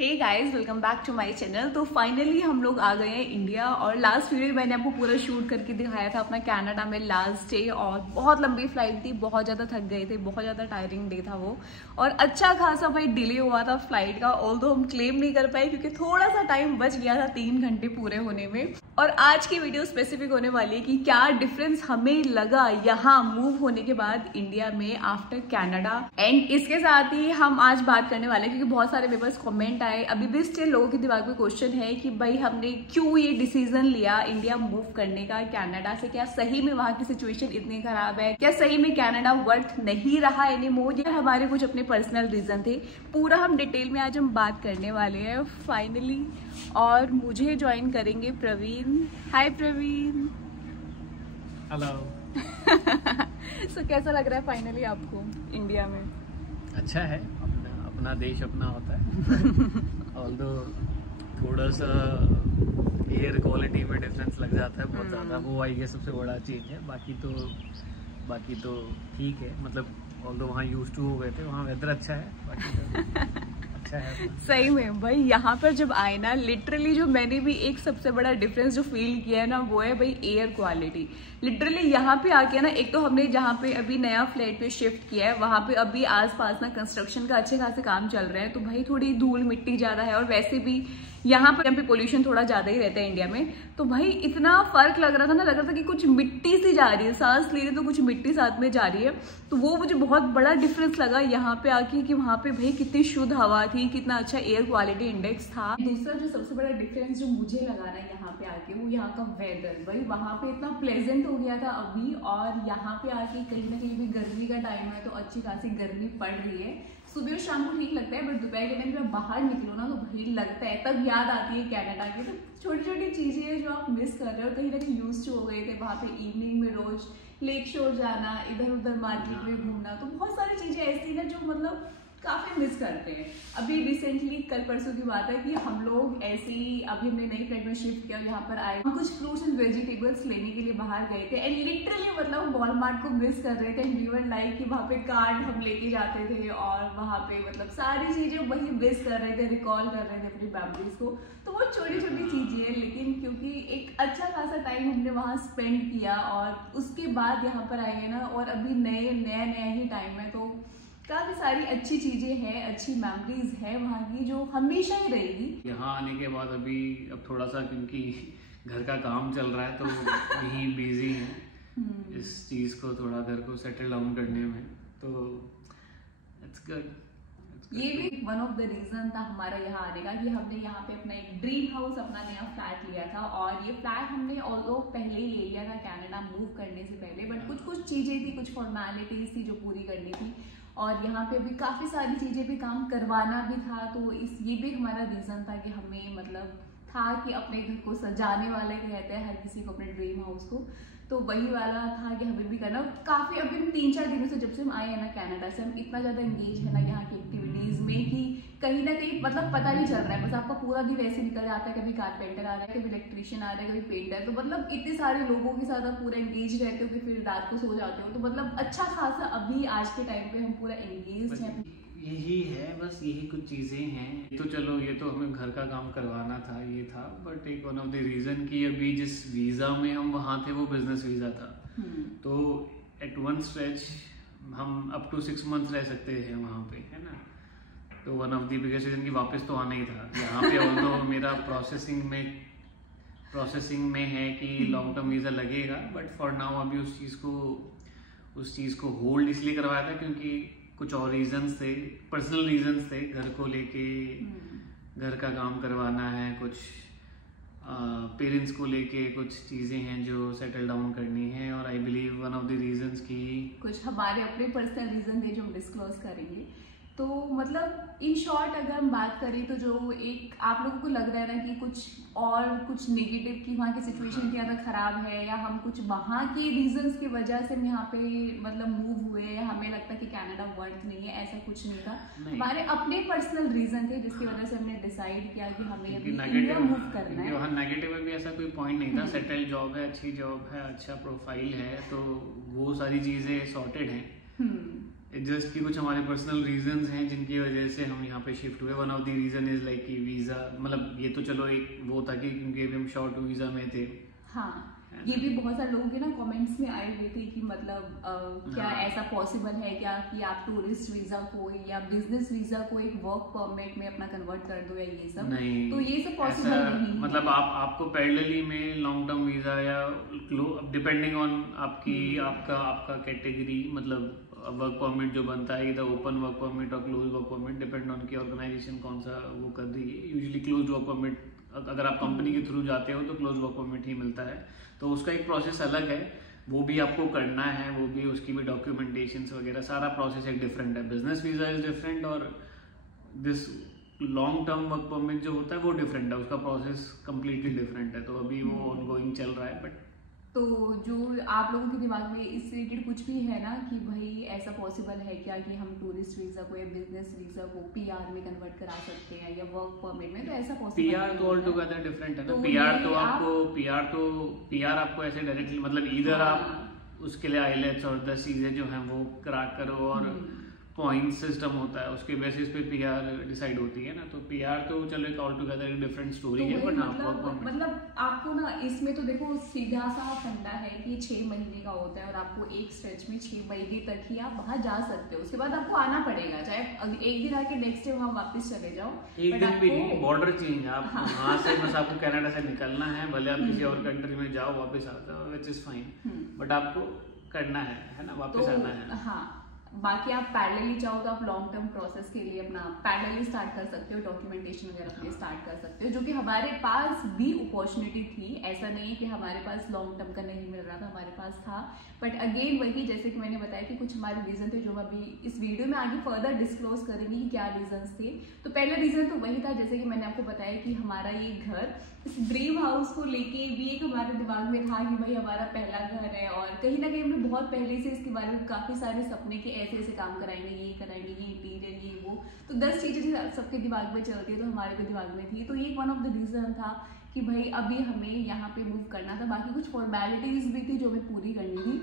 Hey guys, welcome back to my channel. तो finally हम लोग आ गए हैं इंडिया और लास्ट वीडियो मैंने आपको पूरा शूट करके दिखाया था अपना कनाडा में लास्ट डे। और बहुत लंबी फ्लाइट थी, बहुत ज़्यादा थक गए थे, बहुत ज़्यादा टायरिंग डे था वो। और अच्छा खासा भाई डिले हुआ था फ्लाइट का, ऑल्दो हम क्लेम नहीं कर पाए क्योंकि थोड़ा सा टाइम बच गया था 3 घंटे पूरे होने में। और आज की वीडियो स्पेसिफिक होने वाली है कि क्या डिफरेंस हमें लगा यहाँ मूव होने के बाद इंडिया में आफ्टर कनाडा। एंड इसके साथ ही हम आज बात करने वाले हैं क्योंकि बहुत सारे मेरे पास कमेंट आए, अभी भी स्टिल लोगों के दिमाग में क्वेश्चन है कि भाई हमने क्यों ये डिसीजन लिया इंडिया मूव करने का कनाडा से। क्या सही में वहां की सिचुएशन इतनी खराब है? क्या सही में कनाडा वर्थ नहीं रहा एनीमोर? या हमारे कुछ अपने पर्सनल रीजन थे? पूरा हम डिटेल में आज हम बात करने वाले हैं फाइनली। और मुझे ज्वाइन करेंगे प्रवीण। हाय प्रवीण। हेलो। सो कैसा लग रहा है फाइनली आपको इंडिया में? अच्छा है, अपना देश अपना होता है। ऑल्दो थोड़ा सा एयर क्वालिटी में डिफरेंस लग जाता है बहुत ज़्यादा, वो आई गेस सबसे बड़ा चेंज है। बाकी तो ठीक है, मतलब ऑल्दो वहाँ यूज टू हो गए थे, वहाँ वेदर अच्छा है, बाकी तो अच्छा है। सही में भाई यहाँ पर जब आए ना, लिटरली जो मैंने भी एक सबसे बड़ा डिफरेंस जो फील किया है ना, वो है भाई एयर क्वालिटी। लिटरली यहाँ पे आके ना, एक तो हमने जहाँ पे अभी नया फ्लैट पे शिफ्ट किया है वहाँ पे अभी आसपास ना कंस्ट्रक्शन का अच्छे खासे काम चल रहा है, तो भाई थोड़ी धूल मिट्टी ज्यादा है। और वैसे भी यहाँ पे पोल्यूशन थोड़ा ज्यादा ही रहता है इंडिया में, तो भाई इतना फर्क लग रहा था ना, लग रहा था कि कुछ मिट्टी सी जा रही है, सांस ले रही तो कुछ मिट्टी साथ में जा रही है। तो वो मुझे बहुत बड़ा डिफरेंस लगा यहाँ पे आके कि वहाँ पे भाई कितनी शुद्ध हवा थी, कितना अच्छा एयर क्वालिटी इंडेक्स था। दूसरा जो सबसे बड़ा डिफरेंस जो मुझे लगा ना यहाँ पे आके, वो यहाँ का वेदर। भाई वहाँ पे इतना प्लेजेंट हो गया था अभी, और यहाँ पे आके कहीं ना कहीं भी गर्मी का टाइम है तो अच्छी खासी गर्मी पड़ रही है। सुबह और शाम को ठीक लगता है, बट दोपहर के टाइम जब बाहर निकलो ना तो भाई लगता है, तब याद आती है कनाडा की। तो छोटी छोटी चीजें हैं जो आप मिस कर रहे हो, कहीं ना कहीं यूज हो गए थे। वहाँ पे इवनिंग में रोज लेक शोर जाना, इधर उधर मार्केट में घूमना, तो बहुत सारी चीजें ऐसी ना जो मतलब काफी मिस करते हैं। अभी रिसेंटली कल परसों की बात है कि हम लोग ऐसे ही अभी हमने नई फ्लैट में शिफ्ट किया, यहाँ पर आए, हम कुछ फ्रूट्स एंड वेजिटेबल्स लेने के लिए बाहर गए थे। एंड लिटरली मतलब वॉलमार्ट को मिस कर रहे थे। वीवर लाइक कि वहाँ पे कार्ड हम लेके जाते थे और वहाँ पे मतलब सारी चीजें वही मिस कर रहे थे, रिकॉल कर रहे थे अपनी मेमोरीज को। तो वो छोटी छोटी चीजें हैं, लेकिन क्योंकि एक अच्छा खासा टाइम हमने वहाँ स्पेंड किया और उसके बाद यहाँ पर आए हैं ना, और अभी नया ही टाइम है, तो काफी सारी अच्छी चीजें हैं, अच्छी मेमोरीज है वहाँ की जो हमेशा ही रहेगी। यहाँ आने के बाद अभी अब थोड़ा सा क्योंकि घर का काम चल रहा है तो यही बिजी है इस चीज को, थोड़ा घर को सेटल डाउन करने में, तो इट्स गुड। ये भी वन ऑफ द रीजन था हमारा यहाँ आने का कि हमने यहाँ पे अपना एक ड्रीम हाउस, अपना नया फ्लैट लिया था। और ये फ्लैट हमने ऑल्दो पहले ही ले लिया था कनाडा मूव करने से पहले, बट कुछ चीजें थी, कुछ फॉर्मेलिटीज थी जो पूरी करनी थी, और यहाँ पे भी काफी सारी चीजें भी काम करवाना भी था। तो ये भी हमारा रीजन था कि हमें मतलब था कि अपने घर को सजाने वाले कहते हैं हर किसी को अपने ड्रीम हाउस को, तो वही वाला था कि हमें भी करना। काफी अभी 3-4 दिनों से जब से हम आए हैं ना कनाडा से, हम इतना ज्यादा एंगेज है ना यहाँ की एक्टिविटीज में कि कहीं ना कहीं मतलब पता नहीं चल रहा है, बस आपका पूरा दिन ऐसे निकल जाता है। कभी कारपेंटर आ रहा है, कभी इलेक्ट्रिशियन आ रहा है, कभी पेंटर, तो मतलब इतने सारे लोगों के साथ आप पूरा एंगेज रहते हो कि फिर रात को सो जाते हो। तो मतलब अच्छा खासा अभी आज के टाइम पे हम पूरा एंगेज हैं। यही है, बस यही कुछ चीजें हैं। तो चलो, ये तो हमें घर का काम करवाना था, ये था, बट एक वन ऑफ द रीजन कि अभी जिस वीजा में हम वहाँ थे वो बिजनेस वीजा था, तो एट वन स्ट्रेच हम अप टू 6 मंथ्स रह सकते हैं वहाँ पे, है ना। तो one of the biggest reason की वापस तो आना ही था यहाँ पे। ऑल्दो मेरा प्रोसेसिंग में है कि लॉन्ग टर्म वीजा लगेगा, बट फॉर नाउ अभी उस चीज को होल्ड इसलिए करवाया था क्योंकि कुछ और रीजंस थे, पर्सनल रीजंस थे, घर को लेके, घर का काम करवाना है, कुछ पेरेंट्स को लेके कुछ चीजें हैं जो सेटल डाउन करनी है। और I believe one of the reasons की कुछ हमारे अपने पर्सनल रीजन थे जो हम डिस्क्लोज करेंगे। तो मतलब इन शॉर्ट अगर हम बात करें तो जो एक आप लोगों को लग रहा है ना कि कुछ नेगेटिव की वहाँ की सिचुएशन ज़्यादा खराब है, या हम कुछ वहाँ के रीजंस की वजह से हम यहाँ पे मतलब मूव हुए, या हमें लगता है कि कनाडा वर्थ नहीं है, ऐसा कुछ नहीं था। हमारे अपने पर्सनल रीजन थे जिसकी वजह से हमने डिसाइड किया कि हमें अभी इंडिया मूव करना है। वहाँ नेगेटिव में भी ऐसा कोई पॉइंट नहीं था, सेटल जॉब है, अच्छी जॉब है, अच्छा प्रोफाइल है, तो वो सारी चीजें सॉर्टेड हैं। जस्ट कि कुछ हमारे पर्सनल रीजंस हैं जिनकी वजह से हम यहाँ पे शिफ्ट हुए। One of the reason is like कि वीज़ा, मतलब ये तो चलो एक वो था कि क्योंकि अभी हम शॉर्ट वीज़ा में थे। हाँ, ये भी बहुत सारे लोगों के ना कमेंट्स में आए हुए थे कि मतलब क्या ऐसा पॉसिबल है क्या कि आप टूरिस्ट वीजा को या बिजनेस वीजा को एक वर्क परमिट में अपना कन्वर्ट कर दो या ये सब? नहीं, तो ये सब पॉसिबल नहीं, मतलब आपको पैरेलली में लॉन्ग टर्म वीजा या डिपेंडिंग ऑन आपका कैटेगरी, मतलब वर्क परमिट जो बनता है इधर ओपन वर्क परमिट और close work permit, depend on की ऑर्गेनाइजेशन कौन सा वो कर रही है। यूजुअली क्लोज वर्क परमिट अगर आप कंपनी के थ्रू जाते हो तो क्लोज वर्क परमिट ही मिलता है, तो उसका एक प्रोसेस अलग है, वो भी आपको करना है, वो भी उसकी भी डॉक्यूमेंटेशन वगैरह सारा प्रोसेस एक डिफरेंट है। बिजनेस वीजा इज डिफरेंट और this long term work permit जो होता है वो डिफरेंट है, उसका प्रोसेस कम्प्लीटली डिफरेंट है, तो अभी वो ऑनगोइंग चल रहा है। बट तो जो आप लोगों के दिमाग में इस रिलेटेड कुछ भी है ना कि भाई ऐसा पॉसिबल है क्या कि हम टूरिस्ट वीजा को या बिजनेस वीजा को पीआर में कन्वर्ट करा सकते हैं या वर्क परमिट में, तो ऐसा पॉसिबल पीआर तो ऑल टुगेदर डिफरेंट है ना। पीआर आपको ऐसे डायरेक्टली मतलब इधर आप उसके लिए आईलेट्स और 10 चीजें जो हैं वो क्रैक करो और पॉइंट सिस्टम होता है, उसके बेसिस पे पीआर डिसाइड होती है ना। तो पीआर तो चलो एक ऑल टुगेदर एक डिफरेंट स्टोरी है। बट मतलब आपको ना इसमें तो देखो सीधा सा फंडा है कि 6 महीने का होता है और आपको एक स्ट्रेच में 6 महीने तक ही आप वहां जा सकते हो, उसके बाद आपको आना पड़ेगा, चाहे एक दिन आके नेक्स्ट डे वहां वापस चले जाओ। एक दिन भी नहीं, बॉर्डर चेंज, आप वहां से बस आपको कनाडा से निकलना है, भले आप किसी और कंट्री में जाओ वापस आ जाओ, विच इज फाइन, बट आपको करना है ना, वापस आना है। हाँ, बाकी आप पैरेलली चाहो तो आप लॉन्ग टर्म प्रोसेस के लिए अपना पैरेलली स्टार्ट कर सकते हो, डॉक्यूमेंटेशन वगैरह के लिए स्टार्ट कर सकते हो, जो कि हमारे पास भी अपॉर्चुनिटी थी। ऐसा नहीं कि हमारे पास लॉन्ग टर्म का नहीं मिल रहा था, हमारे पास था, बट अगेन वही जैसे कि मैंने बताया कि कुछ हमारे रीजन थे जो हम अभी इस वीडियो में आगे फर्दर डिस्क्लोज करेंगे कि क्या रीजंस थे। तो पहला रीजन तो वही था, जैसे कि मैंने आपको बताया कि हमारा ये घर, इस ड्रीम हाउस को लेके भी एक हमारे दिमाग में था कि भाई हमारा पहला घर है और कहीं ना कहीं हमने बहुत पहले से इसके बारे में काफी सारे सपने के ऐसे ऐसे काम कराएंगे, ये कराएंगे, ये इंटीरियर, ये वो, तो 10 चीजें सबके दिमाग में चलती है तो हमारे भी दिमाग में थी। तो ये वन ऑफ द रीजन था कि भाई अभी हमें यहाँ पे मूव करना था। बाकी कुछ फॉर्मेलिटीज भी थी जो हमें पूरी करनी थी,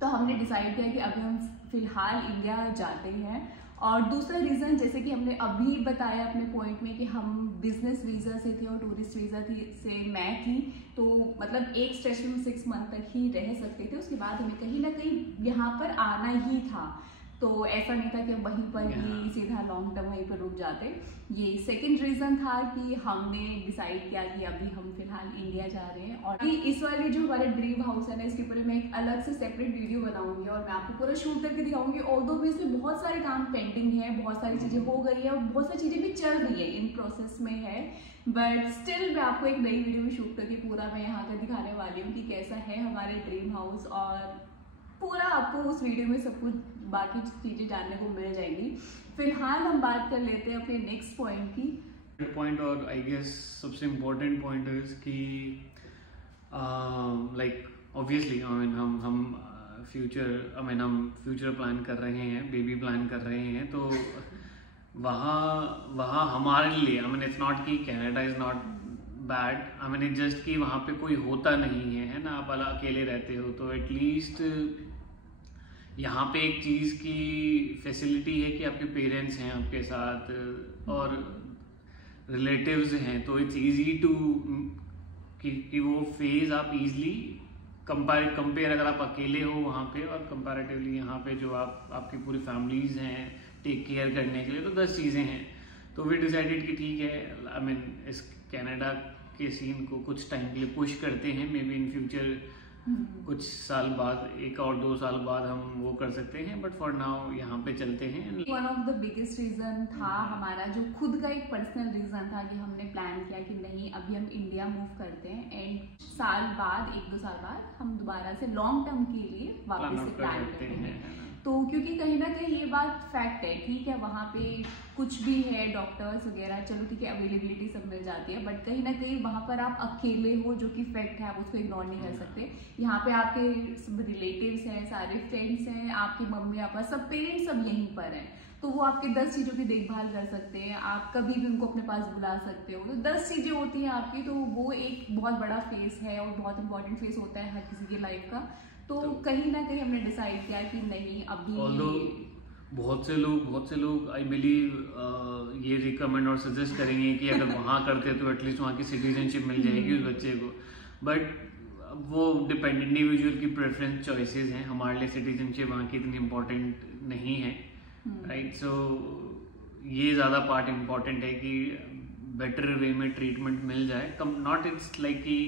तो हमने डिसाइड किया कि अभी हम फिलहाल इंडिया जाते हैं। और दूसरा रीज़न जैसे कि हमने अभी बताया अपने पॉइंट में कि हम बिजनेस वीज़ा से थे और टूरिस्ट वीज़ा से मैं थी, तो मतलब एक स्ट्रेच में 6 मंथ तक ही रह सकते थे, उसके बाद हमें कहीं ना कहीं यहाँ पर आना ही था। तो ऐसा नहीं था कि वहीं पर ही सीधा लॉन्ग टर्म वहीं पर रुक जाते। ये सेकंड रीजन था कि हमने डिसाइड किया कि अभी हम फिलहाल इंडिया जा रहे हैं। और इस वाले जो हमारे ड्रीम हाउस है ना, इसके ऊपर मैं एक अलग से सेपरेट वीडियो बनाऊंगी और मैं आपको पूरा शूट करके दिखाऊंगी। ऑल्दो भी इसमें बहुत सारे काम पेंडिंग है, बहुत सारी चीजें हो गई है और बहुत सारी चीजें भी चल रही है, इन प्रोसेस में है, बट स्टिल मैं आपको एक नई वीडियो में शूट करके पूरा मैं यहाँ का दिखाने वाली हूँ कि कैसा है हमारे ड्रीम हाउस, और पूरा आपको उस वीडियो में सब कुछ बाकी चीजें जानने को मिल जाएंगी। फिलहाल हम बात कर लेते हैं अपने नेक्स्ट पॉइंट की। पॉइंट और आई गेस सबसे इम्पोर्टेंट पॉइंट इज कि लाइक ऑब्वियसली आई मीन हम फ्यूचर प्लान कर रहे हैं, बेबी प्लान कर रहे हैं, तो वहाँ हमारे लिए आई मीन इट्स नॉट कि Canada is not bad, I mean it just कि वहाँ पे कोई होता नहीं है ना, आप अकेले रहते हो, तो एटलीस्ट यहाँ पे एक चीज़ की फैसिलिटी है कि आपके पेरेंट्स हैं आपके साथ और रिलेटिव्स हैं, तो इट्स इजी टू कि वो फेज आप इजीली कंपेयर अगर आप अकेले हो वहाँ पे और कंपैरेटिवली यहाँ पे जो आपकी पूरी फैमिलीज हैं टेक केयर करने के लिए, तो 10 चीज़ें हैं। तो वी डिसाइडेड कि ठीक है, आई मीन इस कनाडा के सीन को कुछ टाइम के लिए पुश करते हैं, मे बी इन फ्यूचर कुछ साल बाद, 1 और 2 साल बाद हम वो कर सकते हैं, बट फॉर नाउ यहाँ पे चलते हैं। One of the biggest reason था हमारा, जो खुद का एक पर्सनल रीजन था कि हमने प्लान किया कि नहीं अभी हम इंडिया मूव करते हैं एंड साल बाद 1-2 साल बाद हम दोबारा से लॉन्ग टर्म के लिए वापस से प्लान करते हैं। तो क्योंकि कहीं ना कहीं ये बात फैक्ट है, ठीक है, वहाँ पे कुछ भी है डॉक्टर्स वगैरह, चलो ठीक है, अवेलेबिलिटी सब मिल जाती है, बट कहीं ना कहीं वहाँ पर आप अकेले हो, जो कि फैक्ट है, आप उसको इग्नोर नहीं कर सकते। यहाँ पे आपके सब रिलेटिव्स हैं, सारे फ्रेंड्स हैं, आपके मम्मी पापा सब पेरेंट्स सब यहीं पर हैं, तो वो आपके 10 चीज़ों की देखभाल कर सकते हैं, आप कभी भी उनको अपने पास बुला सकते हो, तो 10 चीज़ें होती हैं आपकी, तो वो एक बहुत बड़ा फेस है और बहुत इंपॉर्टेंट फेस होता है हर किसी की लाइफ का। तो कहीं ना कहीं हमने डिसाइड किया कि नहीं अभी बहुत से लोग आई बिलीव ये रिकमेंड और सजेस्ट करेंगे कि अगर वहाँ करते तो एटलीस्ट वहाँ की सिटीजनशिप मिल जाएगी उस बच्चे को, बट वो डिपेंड इंडिविजुअल की प्रेफरेंस चॉइसेस हैं। हमारे लिए सिटीजनशिप वहाँ की इतनी इम्पोर्टेंट नहीं है, राइट। सो ये ज़्यादा पार्ट इम्पोर्टेंट है कि बेटर वे में ट्रीटमेंट मिल जाए, कम नॉट इट्स लाइक कि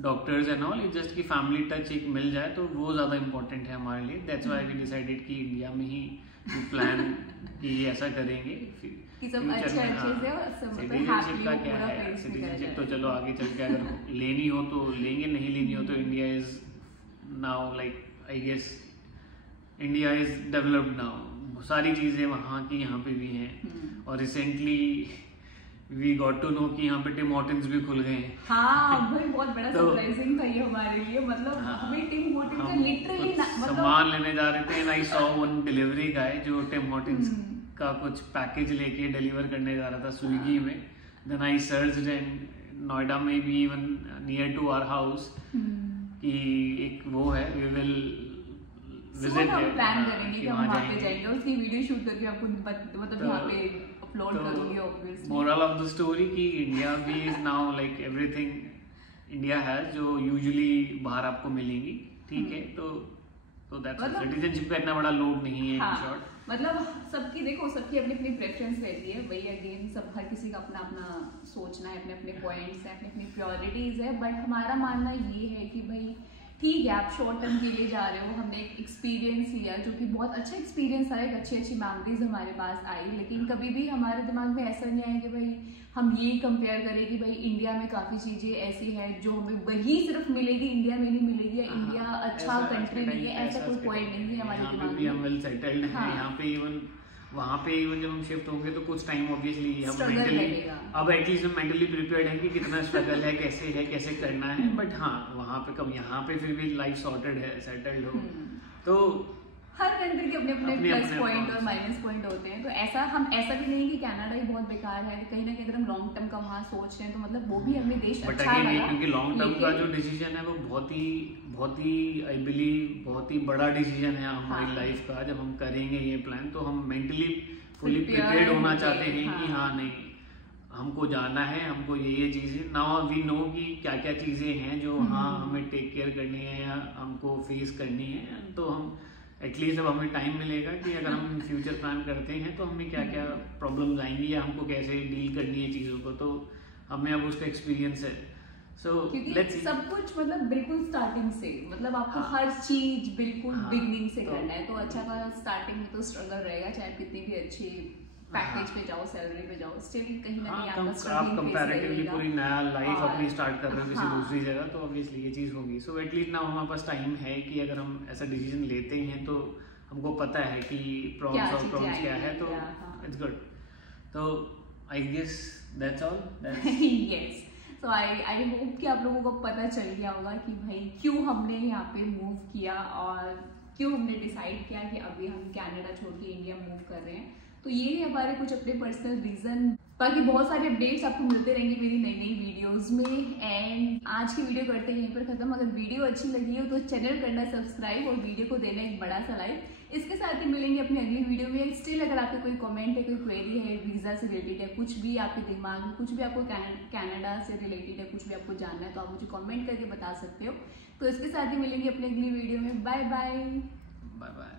डॉक्टर्स एंड ऑल, जस्ट कि फैमिली टच एक मिल जाए तो वो ज़्यादा इम्पोर्टेंट है हमारे लिए। दैट्स व्हाई वी डिसाइडेड कि इंडिया में ही प्लान कि ऐसा करेंगे कि सब अच्छे से और सब सिटीजनशिप का क्या है। सिटीजनशिप तो चलो आगे चल के अगर लेनी हो तो लेंगे, नहीं लेनी हो तो India is now like I guess India is developed now, सारी चीज़ें वहाँ की यहाँ पे भी हैं। और recently we got to know कि यहाँ पे टिम हॉर्टन्स भी खुल गए हैं। हाँ भाई बहुत बड़ा सरप्राइजिंग था ये हमारे लिए, मतलब हमें टिम हॉर्टन्स का लिटरली सामान लेने जा रहे थे and I saw one delivery गाय जो टिम हॉर्टन्स का कुछ पैकेज लेके डिलीवर करने जा रहा था स्विगी में। Then I searched and Noida में भी even near to our house कि एक वो है, वी विल विजिट हम प्लान करेंगे कि हम वहाँ पे जाएंगे, उसकी वीडियो शूट करके आपको मतलब यहाँ पे अपलोड करूंगी obviously. Moral of the story कि इंडिया भी is now like everything India has जो यूजुअली बाहर आपको मिलेंगी, ठीक है। तो दैट्स सिटीजनशिप का इतना बड़ा लोड नहीं है इन शॉर्ट। मतलब सबकी देखो सबकी अपनी अपनी प्रेफरेंस रहती है भाई, अगेन सब हर किसी का अपना अपना सोचना है, अपने अपने पॉइंट्स हैं, अपनी अपनी प्रायोरिटीज है। बट हमारा मानना ये है कि भाई ठीक है आप शॉर्ट टर्म के लिए जा रहे हो, हमने एक एक्सपीरियंस लिया जो कि बहुत अच्छा एक्सपीरियंस था, एक अच्छी अच्छी मेमोरीज हमारे पास आई, लेकिन कभी भी हमारे दिमाग में ऐसा नहीं आया कि भाई हम ये कंपेयर करें कि भाई इंडिया में काफ़ी चीज़ें ऐसी हैं जो हमें वही सिर्फ मिलेगी, इंडिया में नहीं मिलेगी, या इंडिया अच्छा कंट्री नहीं है, ऐसा कोई पॉइंट नहीं है हमारे दिमाग में। हम वेल सेटल्ड हैं यहाँ पे, इवन वहाँ पे इवन जब हम शिफ्ट होंगे तो कुछ टाइम ऑब्वियसली हम मेंटली अब एटलीस्ट हम मेंटली प्रिपेयर्ड है कि कितना स्ट्रगल है, कैसे करना है। बट हाँ वहाँ पे कम, यहाँ पे फिर भी लाइफ सॉर्टेड है, सेटल्ड हो। तो हर कंट्री के अपने अपने प्लस पॉइंट और माइनस पॉइंट होते हैं। तो ऐसा हम ऐसा भी नहीं कि कनाडा ही बहुत बेकार है, कहीं ना कहीं अगर हम लॉन्ग टर्म का वहाँ सोच रहे हैं तो मतलब वो भी हमें देश अच्छा लगा। क्योंकि लॉन्ग टर्म का जो डिसीजन है वो बहुत ही आई बिलीव बहुत ही बड़ा डिसीजन है हमारी लाइफ का। जब हम करेंगे ये प्लान तो हम मेंटली फुली प्रिपेयर्ड होना चाहते हैं कि हाँ नहीं हमको जाना है, हमको ये चीजें नाउ वी नो कि क्या क्या चीजें हैं जो हाँ हमें टेक केयर करनी है या हमको फेस करनी है। तो हम एटलीस्ट अब हमें टाइम मिलेगा कि अगर हम फ्यूचर प्लान करते हैं तो हमें क्या क्या प्रॉब्लम्स आएंगी या हमको कैसे डील करनी है चीज़ों को, तो हमें अब उसका एक्सपीरियंस है। क्योंकि सब कुछ मतलब बिल्कुल स्टार्टिंग से, मतलब आपको हर चीज बिल्कुल बिगनिंग से करना है। तो अच्छा का स्टार्टिंग में तो स्ट्रगल रहेगा, चाहे कितनी भी अच्छी पैकेज पे जाओ, सैलरी पे जाओ, स्टिल कहीं ना कहीं आपका स्ट्रगल आप कंपैरेटिवली पूरी नया लाइफ अपनी स्टार्ट कर रहे हो किसी दूसरी जगह, तो ऑब्वियसली ये चीज़ होगी। सो एटलीस्ट ना हमारे पास टाइम है कि अगर हम ऐसा डिसीजन लेते हैं तो हमको पता है कि प्रॉब्लम्स और प्रॉब्लम्स क्या है, तो इट्स गुड। तो I guess that's all. Yes, तो आई होप कि आप लोगों को पता चल गया होगा कि भाई क्यों हमने यहाँ पे मूव किया और क्यों हमने डिसाइड किया कि अभी हम कनाडा छोड़ के इंडिया मूव कर रहे हैं। तो ये है हमारे कुछ अपने पर्सनल रीजन। बाकी बहुत सारे अपडेट्स आपको मिलते रहेंगे मेरी नई नई वीडियोस में। एंड आज की वीडियो करते हैं यहीं पर खत्म। अगर वीडियो अच्छी लगी हो तो चैनल करना सब्सक्राइब और वीडियो को देना एक बड़ा सा लाइक। इसके साथ ही मिलेंगे अपनी अगली वीडियो में। स्टिल अगर आपका कोई कमेंट है, कोई क्वेरी है, वीजा से रिलेटेड है, कुछ भी आपके दिमाग में, कुछ भी आपको कनाडा से रिलेटेड है, कुछ भी आपको जानना है, तो आप मुझे कमेंट करके बता सकते हो। तो इसके साथ ही मिलेंगे अपनी अगली वीडियो में। Bye bye. Bye bye.